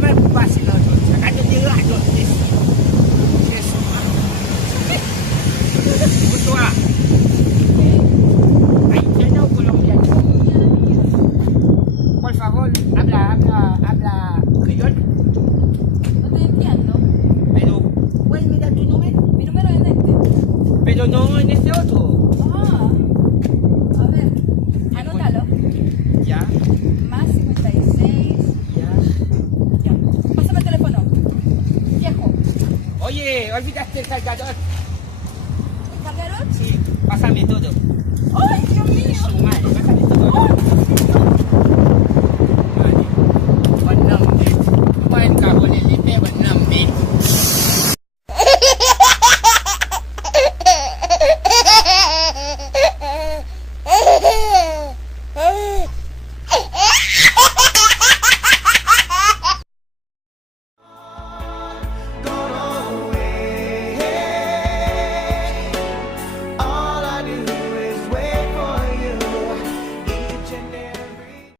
me pase el otro. Sacando de gato. Eso. Mucho A. Haitiano o colombiano. Por favor, habla criol. No te entiendo. Pero, ¿puedes mirar tu número? Mi número es este. Pero no en este otro. Ah. A ver. Anótalo. Ya, Más 56. ya. Ya. Pásame el teléfono. Viejo. Oye, olvidaste el cargador. ¿El cargador? Sí, pásame todo. ¡Ay, Dios mío! Su madre, pásame todo. ¡Ay!